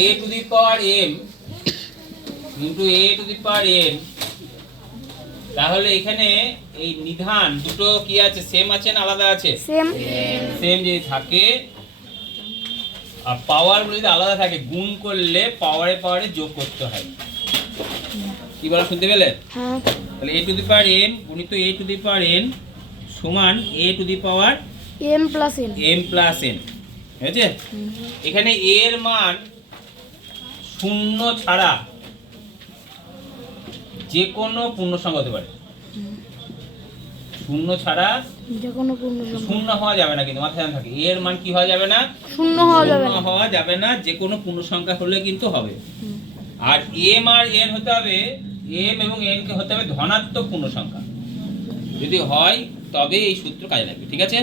a to the power m into a to the power n, তাহলে এখানে এই নিধান দুটো কি আছে, সেম আছে না আলাদা আছে? সেম। সেম যদি থাকে আর পাওয়ার গুলো যদি আলাদা থাকে, গুণ করলে পাওয়ারে পাওয়ারে যোগ করতে হয়। কি বলা শুনতে পেলে? হ্যাঁ। তাহলে a to the power m গুণিত a to the power n সমান a to the power m plus n। m plus n, ঠিক আছে? এখানে a এর মান শূন্য ছাড়া যে কোনো পূর্ণ সংখ্যা হতে পারে। শূন্য ছাড়া যে কোনো পূর্ণ সংখ্যা। শূন্য হওয়া যাবে না, কিন্তু মাথায় থাকে a এর মান কি হওয়া যাবে না? শূন্য হওয়া যাবে শূন্য না। হওয়া যাবে না, যে কোনো পূর্ণ সংখ্যা হলে কিন্তু হবে। আর m আর n হতে হবে, m এবং n কে হতে হবে ধনাত্মক পূর্ণ সংখ্যা। যদি হয় তবে এই সূত্র কাজে লাগবে, ঠিক আছে?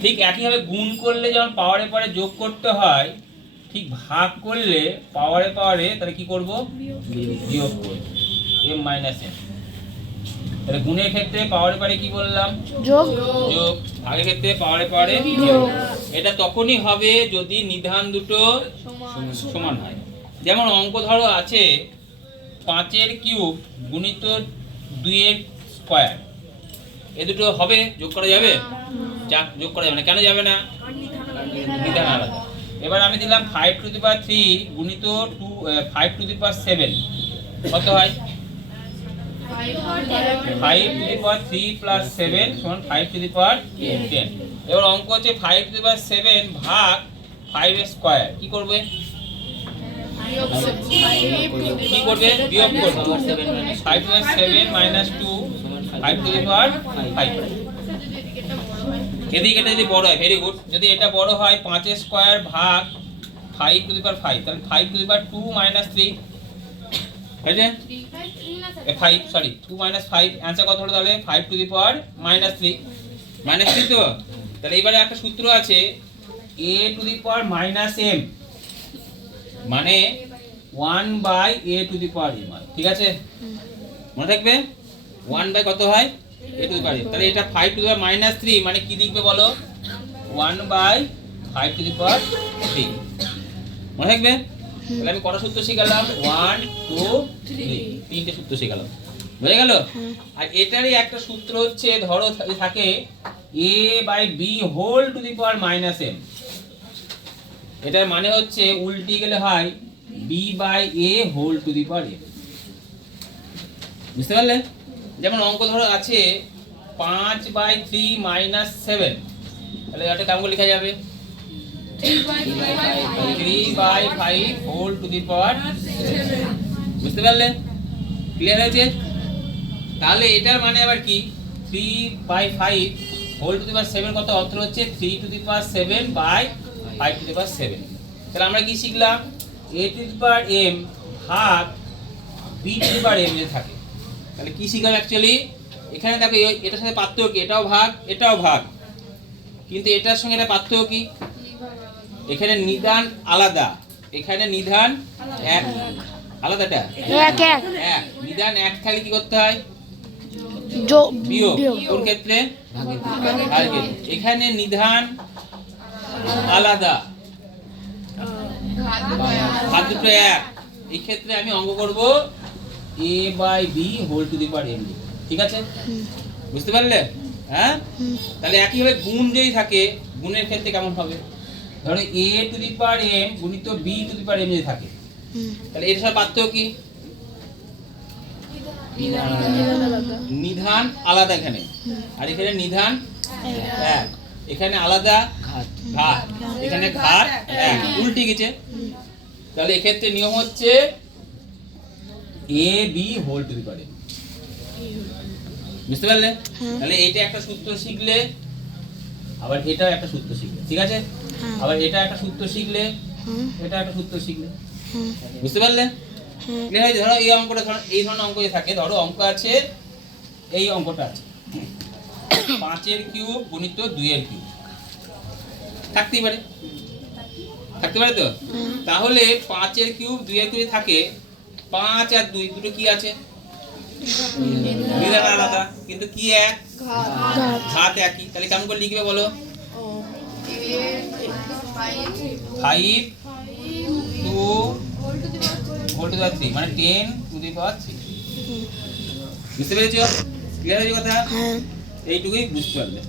ঠিক একইভাবে গুণ করলে যেমন পাওয়ারে পাওয়ারে যোগ করতে হয়, ঠিক ভাগ করলে পাওয়ারে পাওয়ারে তাহলে কি করব? বিয়োগ করব, m মাইনাস n। তাহলে গুণের ক্ষেত্রে পাওয়ারে পাওয়ারে কি বললাম? যোগ। যোগ। ভাগের ক্ষেত্রে পাওয়ারে পাওয়ারে বিয়োগ। এটা তখনই হবে যদি নিধান দুটো সমান হয়। যেমন অঙ্ক ধরো আছে 5 এর কিউব গুণিত 2 এর স্কয়ার, এ দুটো হবে, যোগ করা যাবে? যোগ করা যাবে না। কেন যাবে না? নিধান আলাদা। এবার আমি দিলাম 5 টু দি পাওয়ার 3 গুণিত 5 টু দি পাওয়ার 7, কত হয়? 5 টু দি পাওয়ার 3 প্লাস 7 সমান 5 টু দি পাওয়ার 10। এবার অঙ্ক হচ্ছে 5 টু দি পাওয়ার 7 ভাগ 5 এর স্কয়ার, কি করবে? কি করবে? বিয়োগ করবে। 5 to the power 7 minus 2 5 to the power 5। এদিকে এটা যদি বড় হয়, ভেরি গুড। যদি এটা বড় হয় 5 এর স্কয়ার ভাগ 5 টু দি পাওয়ার 5, তাহলে 5 টু দি পাওয়ার 2 মাইনাস 3, হয়েছে? 5 সরি 2 মাইনাস 5, অ্যান্সার কত হলো তাহলে? 5 to the power minus 3। Minus 3 তো? তাহলে এবারে একটা সূত্র আছে a to the power minus m মানে 1 by a to the power m, ঠিক আছে? মনে থাকবে 1 বাই কত হয়? a to the power m। তাহলে এটা 5 টু দি পাওয়ার মাইনাস 3 মানে কি লিখবে বলো? 1 বাই 5 টু দি পাওয়ার 3, মনে থাকবে? তাহলে আমি কত সূত্র শিখালাম? 1 2 3, তিনটে সূত্র শিখালাম, বুঝে গেল? আর এটারই একটা সূত্র হচ্ছে, ধরো থাকে a by b whole to the power minus m, এটার মানে হচ্ছে উল্টি গেলে হয় b by a whole to the power m, বুঝতে পারলে? যেমন অঙ্ক ধরো আছে 5 বাই 3 মাইনাস 7, তাহলে এটা কেমন লেখা যাবে? 3 by 5 whole to the power 7, বুঝতে পারলে? ক্লিয়ার হয়েছে? তাহলে এটার মানে আবার কি? 3 by 5 whole to the power 7 কত? অর্থ হচ্ছে 3 to the power 7 by 5 to the power 7। তাহলে আমরা কি শিখলাম? a to the power m ভাগ b to the power m যে থাকে, তাহলে কি শিখলাম অ্যাকচুয়ালি? এখানে দেখো এটার সাথে পার্থক্য কি? এটাও ভাগ এটাও ভাগ, কিন্তু এটার সঙ্গে এটা পার্থক্য কি? এখানে নিধান আলাদা, এখানে নিধান এক, আলাদাটা এক এক। নিধান এক থাকলে কি করতে হয়? বিয়োগ। কোন ক্ষেত্রে? ভাগের ক্ষেত্রে। এখানে নিধান আলাদা, ঘাত দুটো এক, এই ক্ষেত্রে আমি অঙ্ক করব a by b whole to the power m, ঠিক আছে? বুঝতে পারলে? হ্যাঁ। তাহলে একইভাবে গুণ যদি থাকে, গুণের ক্ষেত্রে কেমন হবে? ধরো a to the power m গুণিত b to the power m যদি থাকে, তাহলে এর সাথে পার্থক্য কি? নিধান আলাদা এখানে, আর এখানে নিধান এক, এখানে আলাদা ঘাত, এখানে ঘাত এক, উল্টে গেছে। তাহলে এক্ষেত্রে নিয়ম হচ্ছে a b whole to the power m, বুঝতে পারলে? তাহলে এইটা একটা সূত্র শিখলে, আবার এটাও একটা সূত্র শিখলে, ঠিক আছে? আবার এটা একটা সূত্র শিখলে, এটা একটা সূত্র শিখলে, বুঝতে পারলে? ধরো এই অঙ্কটা, ধরো এই ধরনের অঙ্ক থাকে, ধরো অঙ্ক আছে, এই অঙ্কটা আছে 5 এর কিউব গুণিত 2 এর কিউব, থাকতেই পারে, থাকতে পারে তো? তাহলে 5 এর কিউব 2 এর কিউব থাকে, 5 আর 2 দুটো কি আছে? নিধান আলাদা, কিন্তু কি এক? ঘাত একই। তাহলে কেমন করে লিখবে বলো? 5 2 হোল টু দি পাওয়ার 3 মানে 10 টু দি পাওয়ার 3। বুঝতে পেরেছো? ক্লিয়ার হয়েছে কথা? হ্যাঁ। এইটুকুই বুঝতে পারলে।